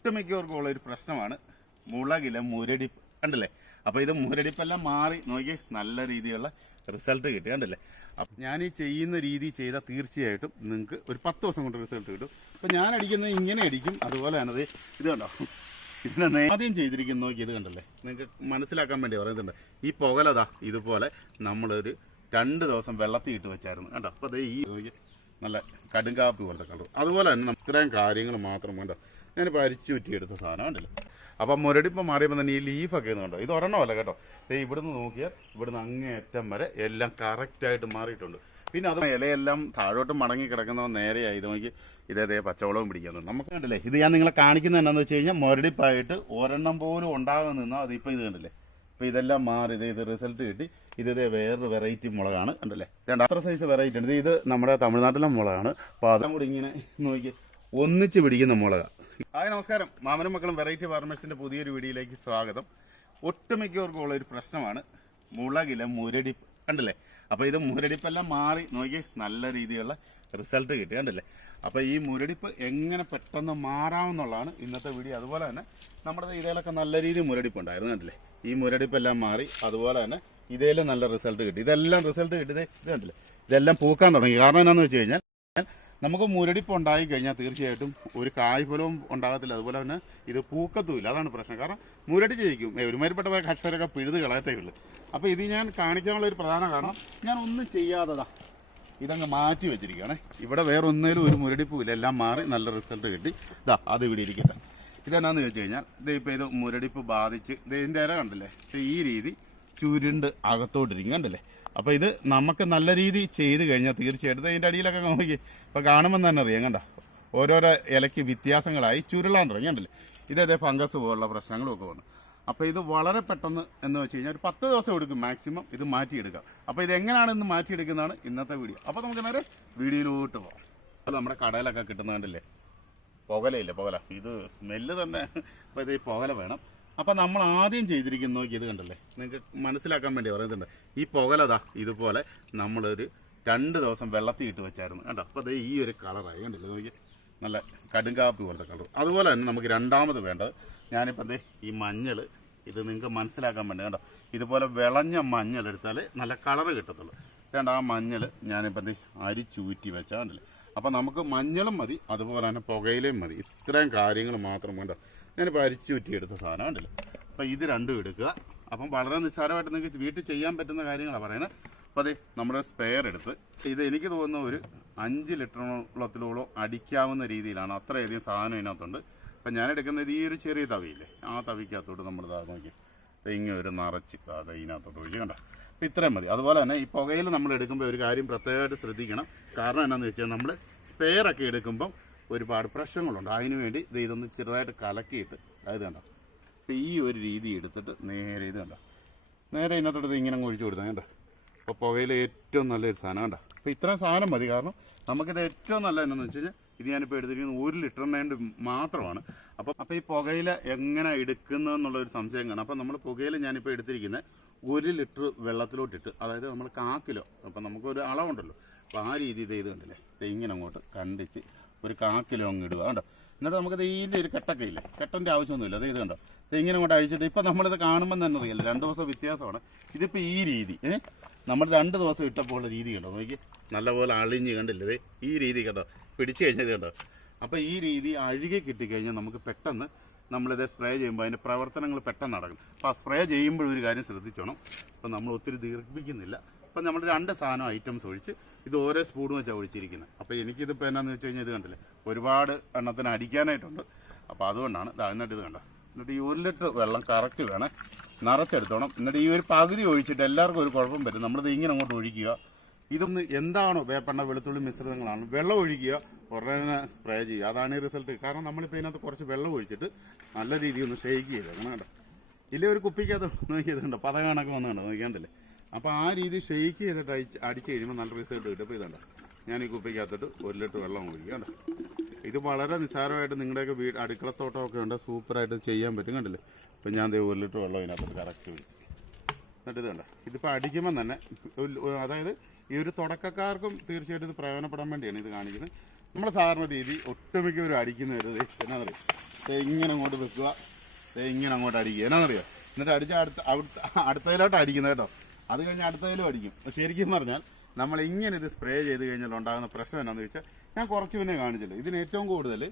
ഒട്ടുമിക്കവർക്കും ഉള്ള ഒരു പ്രശ്നമാണ് മുളകില മുരടിപ്പ്. കണ്ടില്ലേ? അപ്പോൾ ഇത് മുരടിപ്പെല്ലാം മാറി. നോക്കി നല്ല രീതിയിലുള്ള റിസൾട്ട് കിട്ടി. കണ്ടില്ലേ? അപ്പം ഞാൻ ഈ ചെയ്യുന്ന രീതി ചെയ്താൽ തീർച്ചയായിട്ടും നിങ്ങൾക്ക് ഒരു പത്ത് ദിവസം കൊണ്ട് റിസൾട്ട് കിട്ടും. അപ്പം ഞാൻ അടിക്കുന്നത് ഇങ്ങനെ അടിക്കും. അതുപോലെ തന്നെ ഇത് കണ്ടോ? ഇതിനെ ആദ്യം ചെയ്തിരിക്കുന്ന നോക്കി ഇത് കണ്ടല്ലേ? നിങ്ങൾക്ക് മനസ്സിലാക്കാൻ വേണ്ടി പറയുന്നുണ്ട്. ഈ പുകലതാ ഇതുപോലെ നമ്മളൊരു രണ്ട് ദിവസം വെള്ളത്തിൽ ഇട്ട് വെച്ചായിരുന്നു. കണ്ടോ? അപ്പോൾ ദേ ഈ നല്ല കടുങ്കാപ്പി പോലത്തെ കളർ അതുപോലെ തന്നെ ഇത്രയും കാര്യങ്ങൾ മാത്രം വേണ്ട ഞാനിപ്പോൾ അരിച്ചു ചുറ്റിയെടുത്ത സാധനം ഉണ്ടല്ലോ അപ്പം മുരടിപ്പം മാറിയപ്പോൾ തന്നെ ഈ ലീഫൊക്കെ ഇന്നുണ്ടോ ഇത് ഒരെണ്ണമല്ല കേട്ടോ. ഇവിടുന്ന് നോക്കിയാൽ ഇവിടുന്ന് അങ്ങേയറ്റം വരെ എല്ലാം കറക്റ്റായിട്ട് മാറിയിട്ടുണ്ട്. പിന്നെ അത് ഇലയെല്ലാം താഴോട്ട് മടങ്ങി കിടക്കുന്ന നേരെയായി ഇത് നോക്കി. ഇതേ പച്ചവളവും പിടിക്കുന്നുണ്ട്. നമുക്ക് കണ്ടില്ലേ? ഇത് ഞാൻ നിങ്ങളെ കാണിക്കുന്നത് എന്നാന്ന് വെച്ച് കഴിഞ്ഞാൽ മുരടിപ്പായിട്ട് ഒരെണ്ണം പോലും ഉണ്ടാകാൻ നിന്നാൽ അതിപ്പോൾ ഇത് കണ്ടില്ലേ? അപ്പോൾ ഇതെല്ലാം മാറി. ഇത് ഇത് റിസൾട്ട് കിട്ടി. ഇത് വേറൊരു വെറൈറ്റി മുളകാണ് കണ്ടല്ലേ? രണ്ട് അത്ര സൈസ് വെറൈറ്റി ഉണ്ട്. ഇത് നമ്മുടെ തമിഴ്നാട്ടിലെ മുളകാണ്. അപ്പോൾ അതും കൂടി ഇങ്ങനെ നോക്കി. ഒന്നിച്ച് പിടിക്കുന്ന മുളകാണ് ഹായ് നമസ്കാരം. മാമനും മക്കളും വെറൈറ്റി ഫാർമേഴ്സിന്റെ പുതിയൊരു വീഡിയോയിലേക്ക് സ്വാഗതം. ഒട്ടുമിക്കവർക്കും ഉള്ള ഒരു പ്രശ്നമാണ് മുളകിലെ മുരടിപ്പ്. കണ്ടില്ലേ? അപ്പോൾ ഇത് മുരടിപ്പെല്ലാം മാറി നോക്കി നല്ല രീതിയിലുള്ള റിസൾട്ട് കിട്ടി. കണ്ടില്ലേ? അപ്പോൾ ഈ മുരടിപ്പ് എങ്ങനെ പെട്ടെന്ന് മാറാമെന്നുള്ളതാണ് ഇന്നത്തെ വീഡിയോ. അതുപോലെ തന്നെ നമ്മുടെ ഇതേലൊക്കെ നല്ല രീതിയിൽ മുരടിപ്പ് ഉണ്ടായിരുന്നു കണ്ടില്ലേ? ഈ മുരടിപ്പെല്ലാം മാറി അതുപോലെ തന്നെ ഇതേലും നല്ല റിസൾട്ട് കിട്ടി. ഇതെല്ലാം റിസൾട്ട് കിട്ടിയത് ഇത് കണ്ടില്ലേ? ഇതെല്ലാം പൂക്കാൻ തുടങ്ങി. കാരണം എന്താണെന്ന് വെച്ച് കഴിഞ്ഞാൽ നമുക്ക് മുരടിപ്പ് ഉണ്ടായി കഴിഞ്ഞാൽ തീർച്ചയായിട്ടും ഒരു കായ്ഫലവും ഉണ്ടാകത്തില്ല. അതുപോലെ തന്നെ ഇത് പൂക്കത്തുമില്ല. അതാണ് പ്രശ്നം. കാരണം മുരടി ജയിക്കും. ഒരുമാരിപ്പെട്ട കർഷകരൊക്കെ പിഴുത് കളയത്തേ ഉള്ളൂ അപ്പോൾ ഇത് ഞാൻ കാണിക്കാനുള്ള ഒരു പ്രധാന കാരണം ഞാൻ ഒന്നും ചെയ്യാത്തതാ. ഇതങ്ങ് മാറ്റി വെച്ചിരിക്കുകയാണേ. ഇവിടെ വേറെ ഒന്നേലും ഒരു മുരടിപ്പുമില്ല എല്ലാം മാറി നല്ല റിസൾട്ട് കിട്ടി. ഇതാ അത് ഇവിടെ ഇരിക്കട്ടെ. ഇതെന്നാന്ന് ചോദിച്ചു കഴിഞ്ഞാൽ ഇത് ഇപ്പോൾ ഇത് മുരടിപ്പ് ബാധിച്ച് ഇത് ഇതിന്റെ ഇര കണ്ടില്ലേ? ഈ രീതി ചുരുണ്ട് അകത്തോട്ടിരിക്കും. കണ്ടില്ലേ? അപ്പോൾ ഇത് നമുക്ക് നല്ല രീതി ചെയ്ത് കഴിഞ്ഞാൽ തീർച്ചയായിട്ടും ഇതിന്റെ അടിയിലൊക്കെ നോക്കി. ഇപ്പോൾ കാണുമ്പോൾ തന്നെ അറിയാം കണ്ട? ഓരോരോ ഇലയ്ക്ക് വ്യത്യാസങ്ങളായി ചുരുളാൻ തുടങ്ങി കണ്ടില്ലേ? ഇതേ ഫംഗസ് പോലുള്ള പ്രശ്നങ്ങളും ഒക്കെ വന്നു. അപ്പോൾ ഇത് വളരെ പെട്ടെന്ന് എന്ന് വെച്ച് കഴിഞ്ഞാൽ ഒരു പത്ത് ദിവസം എടുക്കും മാക്സിമം ഇത് മാറ്റിയെടുക്കാം. അപ്പോൾ ഇത് എങ്ങനെയാണ് ഇന്ന് മാറ്റിയെടുക്കുന്നതാണ് ഇന്നത്തെ വീഡിയോ. അപ്പോൾ നമുക്ക് നേരെ വീഡിയോയിലോട്ട് പോകാം അത് നമ്മുടെ കടയിലൊക്കെ കിട്ടുന്ന കണ്ടില്ലേ? പുകലയില്ല പുകല? ഇത് സ്മെല്ല് തന്നെ. അപ്പോൾ ഇത് ഈ പുകല വേണം. അപ്പോൾ നമ്മൾ ആദ്യം ചെയ്തിരിക്കുന്ന നോക്കി ഇത് കണ്ടല്ലേ? നിങ്ങൾക്ക് മനസ്സിലാക്കാൻ വേണ്ടി പറയുന്നുണ്ട്. ഈ പുകലതാ ഇതുപോലെ നമ്മളൊരു രണ്ട് ദിവസം വെള്ളത്തിൽ ഇട്ട് വെച്ചായിരുന്നു. കണ്ടോ? അപ്പോൾ അത് ഈ ഒരു കളറായി കണ്ടില്ലേ? നോക്കി. നല്ല കടുങ്കാപ്പി പോലത്തെ കളർ അതുപോലെ തന്നെ നമുക്ക് രണ്ടാമത് വേണ്ടത് ഞാനിപ്പോൾ ദേ ഈ മഞ്ഞൾ ഇത് നിങ്ങൾക്ക് മനസ്സിലാക്കാൻ വേണ്ടി. കണ്ടോ? ഇതുപോലെ വിളഞ്ഞ മഞ്ഞൾ എടുത്താൽ നല്ല കളർ കിട്ടത്തുള്ളൂ. വേണ്ട ആ മഞ്ഞൾ ഞാനിപ്പോൾ ദേ അരിച്ചൂറ്റി വെച്ചാൽ കണ്ടില്ലേ? അപ്പോൾ നമുക്ക് മഞ്ഞളും മതി അതുപോലെ തന്നെ പുകയിലയും മതി. ഇത്രയും കാര്യങ്ങൾ മാത്രം വേണ്ട. ഞാനിപ്പോൾ അരിച്ചൂറ്റി എടുത്ത സാധനം ഉണ്ടല്ലോ അപ്പോൾ ഇത് രണ്ടും എടുക്കുക. അപ്പം വളരെ നിസ്സാരമായിട്ട് നിങ്ങൾക്ക് വീട്ടിൽ ചെയ്യാൻ പറ്റുന്ന കാര്യങ്ങളാണ് പറയുന്നത്. അപ്പോൾ അതെ നമ്മുടെ സ്പെയർ എടുത്ത്. ഇത് എനിക്ക് തോന്നുന്ന ഒരു അഞ്ച് ലിറ്ററോളത്തിലോളം അടിക്കാവുന്ന രീതിയിലാണ് അത്രയധികം സാധനം ഇതിനകത്തുണ്ട്. അപ്പം ഞാൻ എടുക്കുന്നത് ഈ ഒരു ചെറിയ തവിയില്ലേ? ആ തവിക്കകത്തോട്ട് നമ്മൾ ഇതാ നോക്കി. ഇങ്ങനെ ഒരു നിറച്ച് അത് ഇതിനകത്തോട്ട് ഒഴിച്ച് കണ്ട? അപ്പം ഇത്രയും മതി. അതുപോലെ തന്നെ ഈ പുകയിൽ നമ്മൾ എടുക്കുമ്പോൾ ഒരു കാര്യം പ്രത്യേകമായിട്ട് ശ്രദ്ധിക്കണം. കാരണം എന്താണെന്ന് വെച്ചാൽ നമ്മൾ സ്പെയറൊക്കെ എടുക്കുമ്പം ഒരുപാട് പ്രശ്നങ്ങളുണ്ട്. അതിന് വേണ്ടി ഇത് ഇതൊന്ന് ചെറുതായിട്ട് കലക്കിയിട്ട് അതായത് കണ്ടോ? അപ്പം ഈ ഒരു രീതി എടുത്തിട്ട് നേരെ ഇത് കണ്ടോ? നേരെ ഇതിനകത്തോട്ട് ഇങ്ങനെ അങ്ങ് ഒഴിച്ചു കൊടുത്താൽ കണ്ടോ? അപ്പോൾ പുകയിൽ ഏറ്റവും നല്ലൊരു സാധനം കണ്ടോ? അപ്പോൾ ഇത്രയും സാധനം മതി. കാരണം നമുക്കിത് ഏറ്റവും നല്ല എന്താണെന്ന് വെച്ച് കഴിഞ്ഞാൽ ഇത് ഞാനിപ്പോൾ എടുത്തിരിക്കുന്നത് ഒരു ലിറ്ററിന് വേണ്ടി മാത്രമാണ്. അപ്പോൾ അപ്പോൾ ഈ പുകയില എങ്ങനെ എടുക്കുന്നു എന്നുള്ളൊരു സംശയം കാണാം. അപ്പോൾ നമ്മൾ പുകയില ഞാനിപ്പോൾ എടുത്തിരിക്കുന്നത് ഒരു ലിറ്റർ വെള്ളത്തിലോട്ടിട്ട് അതായത് നമ്മൾ കാക്കിലോ കിലോ അപ്പം നമുക്കൊരു അളവുണ്ടല്ലോ. അപ്പോൾ ആ രീതി ഇത് ചെയ്തുകൊണ്ടല്ലേ ദേ ഇങ്ങനെ അങ്ങോട്ട് കണ്ടിച്ച് ഒരു കാ കിലോ അങ്ങ് ഇടുക. കണ്ടോ? എന്നിട്ട് നമുക്ക് ഇതിന്റെ ഒരു കെട്ടൊക്കെ ഇല്ല കെട്ടന്റെ ആവശ്യമൊന്നുമില്ല. അത് ഇത് കണ്ടോ? ഇത് ഇങ്ങനെ കൊണ്ട് അഴിച്ചിട്ട് ഇപ്പം നമ്മളിത് കാണുമ്പോൾ തന്നെ അറിയില്ല രണ്ട് ദിവസം വ്യത്യാസമാണ്. ഇതിപ്പോൾ ഈ രീതി നമ്മൾ രണ്ട് ദിവസം ഇട്ടപ്പോൾ ഉള്ള രീതി കണ്ടോ? നോക്കി നല്ലപോലെ അളിഞ്ഞ് കണ്ടില്ലേ? ഈ രീതി കണ്ടോ? പിടിച്ചു കഴിഞ്ഞത് കണ്ടോ? അപ്പോൾ ഈ രീതി അഴുകി കിട്ടിക്കഴിഞ്ഞാൽ നമുക്ക് പെട്ടെന്ന് നമ്മളിത് സ്പ്രേ ചെയ്യുമ്പോൾ അതിന്റെ പ്രവർത്തനങ്ങൾ പെട്ടെന്ന് നടക്കും. അപ്പോൾ സ്പ്രേ ചെയ്യുമ്പോഴൊരു കാര്യം ശ്രദ്ധിച്ചോണം. അപ്പോൾ നമ്മൾ ഒത്തിരി ദീർഘിപ്പിക്കുന്നില്ല. അപ്പം നമ്മൾ രണ്ട് സാധനം ഐറ്റംസ് ഒഴിച്ച് ഇത് ഓരോ സ്പൂൺ വെച്ചാണ് ഒഴിച്ചിരിക്കുന്നത്. അപ്പോൾ എനിക്കിതിപ്പോൾ എന്നാന്ന് വെച്ച് കഴിഞ്ഞാൽ ഇത് കണ്ടില്ലേ? ഒരുപാട് എണ്ണത്തിന് അടിക്കാനായിട്ടുണ്ട്. അപ്പോൾ അതുകൊണ്ടാണ് എന്നിട്ട് ഇത് കണ്ടോ? എന്നിട്ട് ഈ ഒരു ലിറ്റർ വെള്ളം കറക്റ്റ് വേണം നിറച്ചെടുത്തോണം. എന്നിട്ട് ഈ ഒരു പകുതി ഒഴിച്ചിട്ട് എല്ലാവർക്കും ഒരു കുഴപ്പം വരും. നമ്മളിത് ഇങ്ങനെ അങ്ങോട്ട് ഒഴിക്കുക. ഇതൊന്ന് എന്താണോ വേപ്പെണ്ണ വെളുത്തുള്ളി മിശ്രിതങ്ങളാണ്. വെള്ളം ഒഴിക്കുക ഉടനെ സ്പ്രേ ചെയ്യുക. അതാണ് ഈ റിസൾട്ട്. കാരണം നമ്മളിപ്പോൾ ഇതിനകത്ത് കുറച്ച് വെള്ളം ഒഴിച്ചിട്ട് നല്ല രീതിയിൽ ഒന്ന് ഷെയ്ക്ക് ചെയ്തേക്കണം കേട്ടോ ഇല്ലേ ഒരു കുപ്പിക്കകത്ത് നോക്കിയത് കണ്ടോ? പത വന്നു കണ്ടോ? നോക്കിയാണ്ടല്ലേ അപ്പോൾ ആ രീതി ഷെയ്ക്ക് ചെയ്തിട്ട് അടിച്ച് അടിച്ച് കഴിയുമ്പോൾ നല്ല റിസൾട്ട് കിട്ടും. അപ്പോൾ ഇതുണ്ട്? ഞാൻ ഈ കുപ്പിക്കകത്തിട്ട് ഒരു ലിറ്റർ വെള്ളം ഒഴിക്കും കണ്ടോ? ഇത് വളരെ നിസ്സാരമായിട്ട് നിങ്ങളുടെയൊക്കെ വീട് അടുക്കളത്തോട്ടമൊക്കെ ഉണ്ട്. സൂപ്പറായിട്ട് ചെയ്യാൻ പറ്റും. കണ്ടില്ലേ? അപ്പോൾ ഞാൻ ഒരു ലിറ്റർ വെള്ളം ഇതിനകത്ത് കറക്റ്റ് ഒഴിച്ചു. എന്നിട്ട് ഇത് കണ്ടോ? ഇതിപ്പോൾ അടിക്കുമ്പം തന്നെ അതായത് ഈ ഒരു തുടക്കക്കാർക്കും തീർച്ചയായിട്ടും ഇത് പ്രയോജനപ്പെടാൻ വേണ്ടിയാണ് ഇത് കാണിക്കുന്നത്. നമ്മുടെ സാധാരണ രീതി ഒട്ടുമിക്കവരും അടിക്കുന്ന ഒരു ഇത് എന്നാ പറയുക ദേ ഇങ്ങനെ അങ്ങോട്ട് വെക്കുക. ഇങ്ങനെ അങ്ങോട്ട് അടിക്കുക. എന്നാണെന്നറിയാം എന്നിട്ട് അടിച്ച് അടുത്ത അടുത്തതിലോട്ട് അടിക്കുന്നത് കേട്ടോ. അത് കഴിഞ്ഞ് അടുത്തതിലും അടിക്കും. ശരിക്കും പറഞ്ഞാൽ നമ്മൾ ഇങ്ങനെ ഇത് സ്പ്രേ ചെയ്ത് കഴിഞ്ഞാൽ ഉണ്ടാകുന്ന പ്രശ്നം എന്താണെന്ന് ചോദിച്ചാൽ ഞാൻ കുറച്ച് പിന്നെ കാണിച്ചല്ലോ? ഇതിന് ഏറ്റവും കൂടുതൽ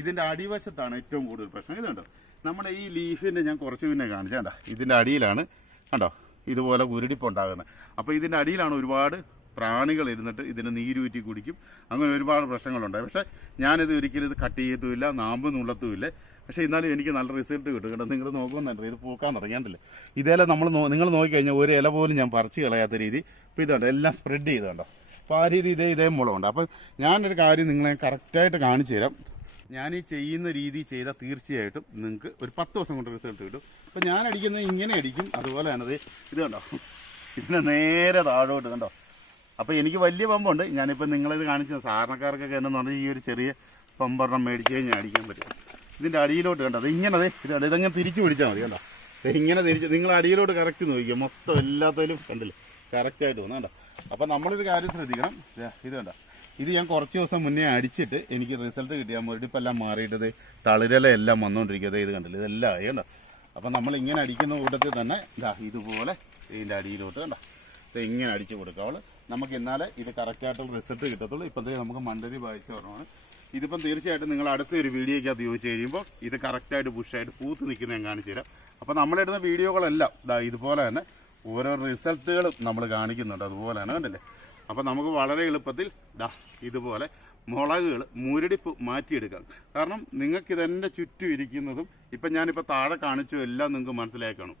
ഇതിന്റെ അടിവശത്താണ് ഏറ്റവും കൂടുതൽ പ്രശ്നം. ഇതുണ്ടോ നമ്മുടെ ഈ ലീഫിന്റെ ഞാൻ കുറച്ച് പിന്നെ കാണിച്ചു കണ്ടോ? ഇതിന്റെ അടിയിലാണ്. കണ്ടോ? ഇതുപോലെ ഉരുടിപ്പുണ്ടാകുന്നത് അപ്പോൾ ഇതിന്റെ അടിയിലാണ് ഒരുപാട് പ്രാണികൾ ഇരുന്നിട്ട് ഇതിന് നീരൂറ്റി കുടിക്കും. അങ്ങനെ ഒരുപാട് പ്രശ്നങ്ങളുണ്ട് പക്ഷേ ഞാനിത് ഒരിക്കലും ഇത് കട്ട് ചെയ്യത്തുമില്ല നാമ്പ് നുള്ളത്തുമില്ല. പക്ഷേ എന്നാലും എനിക്ക് നല്ല റിസൾട്ട് കിട്ടും കേട്ടോ. നിങ്ങൾ നോക്കുന്നുണ്ട് ഇത് പൂക്കാൻ തുടങ്ങിയാണ്ടല്ലേ. ഇതേല നമ്മൾ നിങ്ങൾ നോക്കിക്കഴിഞ്ഞാൽ ഒരു ഇല പോലും ഞാൻ പറിച്ച് കളയാത്ത രീതി. ഇപ്പോൾ ഇതുണ്ട് എല്ലാം സ്പ്രെഡ് ചെയ്തുണ്ടോ അപ്പോൾ ആ രീതി ഇതേ ഇതേ മുളമുണ്ട് അപ്പം ഞാനൊരു കാര്യം നിങ്ങളെ കറക്റ്റായിട്ട് കാണിച്ചു തരാം. ഞാൻ ഈ ചെയ്യുന്ന രീതി ചെയ്താൽ തീർച്ചയായിട്ടും നിങ്ങൾക്ക് ഒരു പത്ത് ദിവസം കൊണ്ട് റിസൾട്ട് കിട്ടും. അപ്പോൾ ഞാൻ അടിക്കുന്നത് ഇങ്ങനെ അടിക്കും. അതുപോലെ തന്നെ ഇത് കണ്ടോ ഇതിനെ നേരെ താഴോട്ട് കണ്ടോ. അപ്പോൾ എനിക്ക് വലിയ പമ്പുണ്ട്. ഞാനിപ്പോൾ നിങ്ങളിത് കാണിച്ചത് സാധാരണക്കാർക്കൊക്കെ എന്നു പറഞ്ഞാൽ ഈ ഒരു ചെറിയ പമ്പൊരെണ്ണം മേടിച്ച് കഴിഞ്ഞാൽ അടിക്കാൻ പറ്റും. ഇതിന്റെ അടിയിലോട്ട് കണ്ടത് ഇങ്ങനെ അതെ ഇത് ഇതങ്ങനെ തിരിച്ചു പിടിച്ചാൽ മതി കണ്ടോ? ഇങ്ങനെ തിരിച്ച് നിങ്ങൾ അടിയിലോട്ട് കറക്റ്റ് നോക്കിക്കുക മൊത്തം എല്ലാത്തിലും കണ്ടില്ലേ? കറക്റ്റായിട്ട് വന്നു കണ്ടോ? അപ്പോൾ നമ്മളൊരു കാര്യം ശ്രദ്ധിക്കണം. ഇത് കണ്ടോ? ഇത് ഞാൻ കുറച്ച് ദിവസം മുന്നേ അടിച്ചിട്ട് എനിക്ക് റിസൾട്ട് കിട്ടിയാൽ മുരടിപ്പെല്ലാം മാറിയിട്ടത് തളിരല എല്ലാം വന്നുകൊണ്ടിരിക്കുന്നത് ഇത് കണ്ടില്ല? ഇതെല്ലാം ആയി കണ്ടോ? അപ്പം നമ്മൾ ഇങ്ങനെ അടിക്കുന്ന കൂട്ടത്തിൽ തന്നെ ഇതാ ഇതുപോലെ ഇതിന്റെ അടിയിലോട്ട് കണ്ടോ? ഇത് ഇങ്ങനെ അടിച്ചു കൊടുക്കാവുള്ളൂ നമുക്ക് എന്നാലേ ഇത് കറക്റ്റായിട്ടുള്ള റിസൾട്ട് കിട്ടത്തുള്ളൂ. ഇപ്പോഴത്തേക്ക് നമുക്ക് മണ്ടരി വായിച്ച പറഞ്ഞാണ് ഇതിപ്പം തീർച്ചയായിട്ടും നിങ്ങൾ അടുത്ത ഒരു വീഡിയോയ്ക്കകത്ത് ചോദിച്ചു കഴിയുമ്പോൾ ഇത് കറക്റ്റായിട്ട് പുഷായിട്ട് പൂത്ത് നിൽക്കുന്ന ഞാൻ കാണിച്ചു തരാം. അപ്പോൾ നമ്മളിടുന്ന വീഡിയോകളെല്ലാം ഇതാ ഇതുപോലെ തന്നെ ഓരോ റിസൾട്ടുകളും നമ്മൾ കാണിക്കുന്നുണ്ട്. അതുപോലെ തന്നെ കണ്ടില്ലേ? അപ്പോൾ നമുക്ക് വളരെ എളുപ്പത്തിൽ ദാ ഇതുപോലെ മുളകുകൾ മുരടിപ്പ് മാറ്റിയെടുക്കാം. കാരണം നിങ്ങൾക്ക് ഇതെന്റെ ചുറ്റും ഇരിക്കുന്നതും ഇപ്പം ഞാനിപ്പോൾ താഴെ കാണിച്ചു എല്ലാം നിങ്ങൾക്ക് മനസ്സിലാക്കണം കാണും.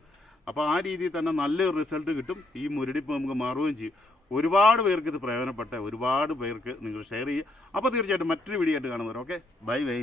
അപ്പോൾ ആ രീതിയിൽ തന്നെ നല്ലൊരു റിസൾട്ട് കിട്ടും. ഈ മുരടിപ്പ് നമുക്ക് മാറുകയും ചെയ്യും. ഒരുപാട് പേർക്ക് ഇത് പ്രയോജനപ്പെട്ട ഒരുപാട് പേർക്ക് നിങ്ങൾ ഷെയർ ചെയ്യുക അപ്പോൾ തീർച്ചയായിട്ടും മറ്റൊരു വീഡിയോ ആയിട്ട് കാണുന്നവർ ഓക്കെ ബൈ ബൈ